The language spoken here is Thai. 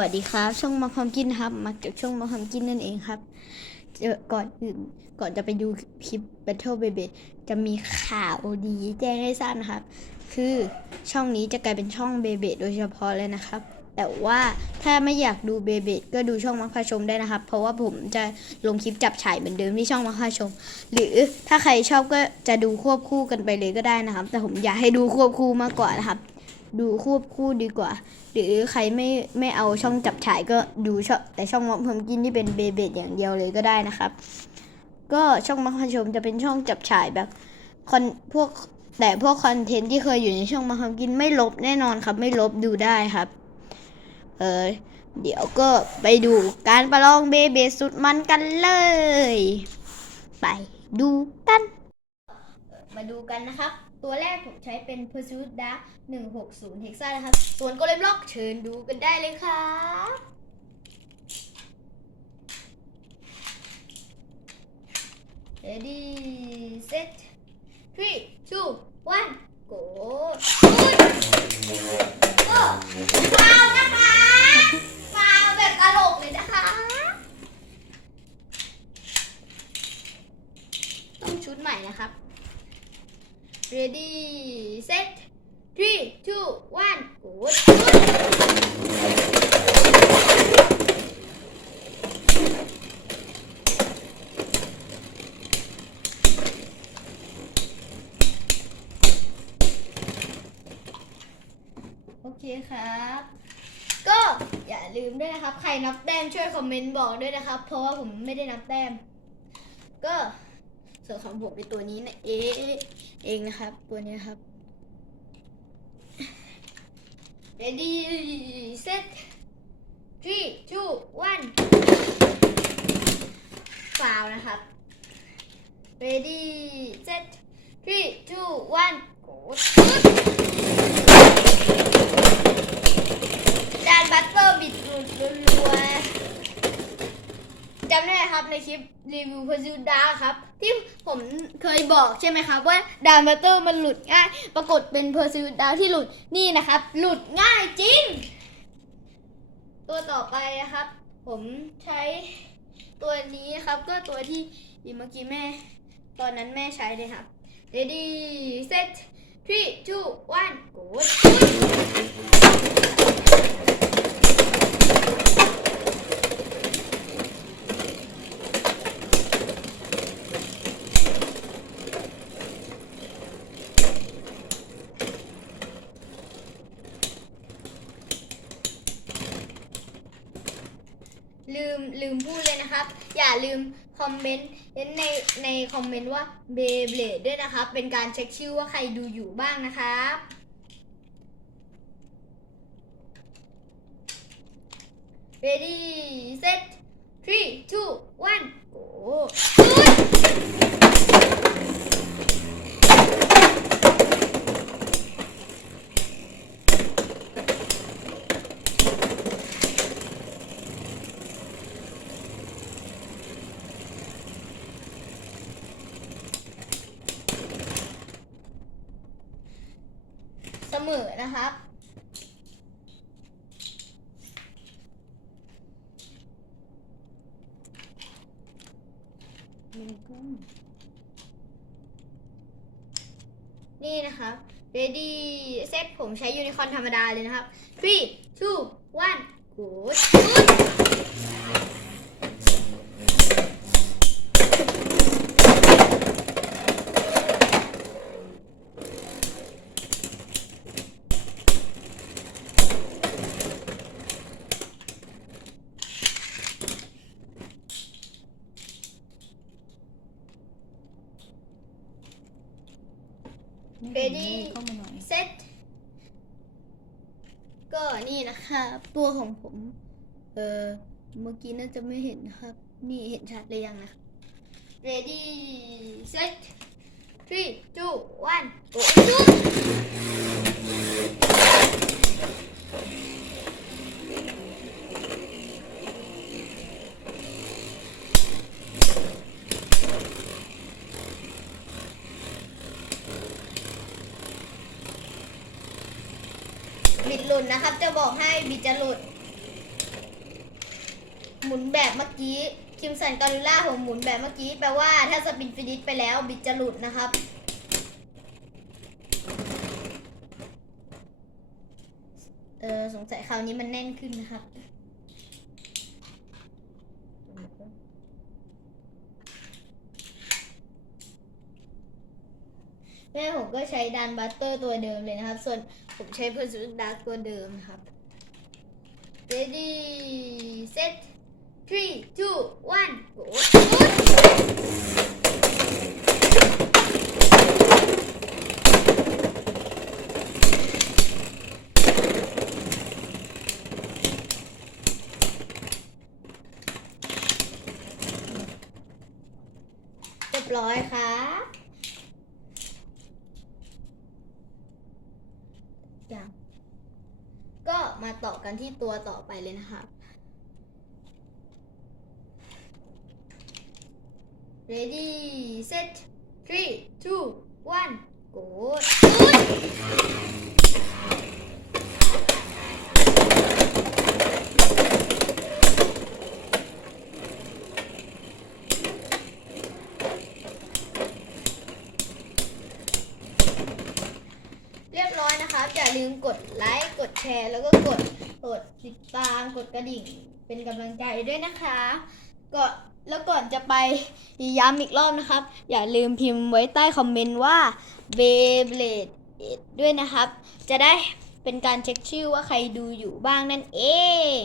วัสดีครับ ช่องมาความกินครับมาจากช่องมาความกินนั่นเองครับก่อนอื่นก่อนจะไปดูคลิป Battle Baby จะมีข่าวดีแจ้งให้ทราบนะครับ คือช่องนี้จะกลายเป็นช่องเบเบโดยเฉพาะเลยนะครับ แต่ว่าถ้าไม่อยากดูเบเบก็ดูช่องมัคคาชมได้นะครับ เพราะว่าผมจะลงคลิปจับฉายเหมือนเดิมที่ช่องมัคคาชม หรือถ้าใครชอบก็จะดูควบคู่กันไปเลยก็ได้นะครับ แต่ผมอยากให้ดูควบคู่มากกว่านะครับ ดูควบคู่ดีกว่า หรือใครไม่ไม่เอาช่องจับฉายก็ดูช่องแต่ช่องมัคผมกินที่เป็นเบเบดอย่างเดียวเลยก็ได้นะครับ ก็ช่องมัคคชมจะเป็นช่องจับฉายแบบคอนพวกแต่พวกคอนเทนต์ที่เคยอยู่ในช่องมัคกินไม่ลบแน่นอนครับ ไม่ลบดูได้ครับ เออเดี๋ยวก็ไปดูการประลองเบเบสุดมันกันเลย ไปดูกัน มาดูกันนะครับ ตัวแรกผมใช้เป็น Pursuit Dark 160 Hexa นะครับ ส่วนโกเลมล็อกเชิญดูกันได้เลยครับ Ready set 3 2 1 go ก็ฟาวนะคะฟาวแบบตลกเลยนะคะ ต้องชุดใหม่นะครับ Ready set three two one go โอเคครับ ก็อย่าลืมด้วยนะครับ ใครนับแต้มช่วยคอมเมนต์บอกด้วยนะครับ เพราะว่าผมไม่ได้นับแต้ม ก็ ส่วนของผมเป็นตัวนี้นะเอเองนะครับ ตัวนี้ครับ ready set three two one ฟาวนะครับ ready set three two one จานบัตเตอร์บิดหลุดรัวจำได้ไหมครับในคลิป รีวิวพ r ซิ u ดาครับ ที่ผมเคยบอกใช่ไหมครับ ว่าดานบัตเตอร์มันหลุดง่าย ปรากฏเป็นเพอร์ซิ d ดาที่หลุดนี่นะครับ หลุดง่ายจริง ตัวต่อไปนะครับ ผมใช้ตัวนี้นะครับ ก็ตัวที่เมื่อกี้แม่ ตอนนั้นแม่ใช้เลยครับ ready set three two one go ลืมลืมพูดเลยนะครับ อย่าลืมคอมเมนต์ในในคอมเมนต์ว่าเบเบลดด้วยนะครับ เป็นการเช็คชื่อว่าใครดูอยู่บ้างนะครับ ready set three two one เส มอนะครับ นี่นะครับ ready set ผมใช้ยูนิคอนธรรมดาเลยนะครับ three two one good เ Ready เข้ามาหน่อยเซตก็นี่นะคะ ตัวของผม เออเมื่อกี้น่าจะไม่เห็นนะครับ นี่เห็นชัดเลยยังนะ ready set three two one go จุด บิดหลุดนะครับ จะบอกให้บิดจะหลุด หมุนแบบเมื่อกี้คิมสันการิล่าผมหมุนแบบเมื่อกี้แปลว่าถ้าสปินฟินิชไปแล้วบิดจะหลุดนะครับเออสงสัยคราวนี้มันแน่นขึ้นนะครับ แม่ผมก็ใช้ดันบัตเตอร์ตัวเดิมเลยนะครับ ส่วนผมใช้เพอร์ซูดาร์กตัวเดิมครับ ready set three two one go เรียบร้อยครับยังก็ มาต่อกันที่ตัวต่อไปเลยนะคะ ready set three two one go เร้อยนะครับ อย่าลืมกดไลค์กดแชร์ แล้วก็กดกดติดตามกดกระดิ่งเป็นกำลังใจด้วยนะคะก็แล้วก่อนจะไปย้ำอีกรอบนะครับ อย่าลืมพิมพ์ไว้ใต้คอมเมนต์ว่า b e b l a d e ด้วยนะครับ จะได้เป็นการเช็คชื่อว่าใครดูอยู่บ้างนั่นเอง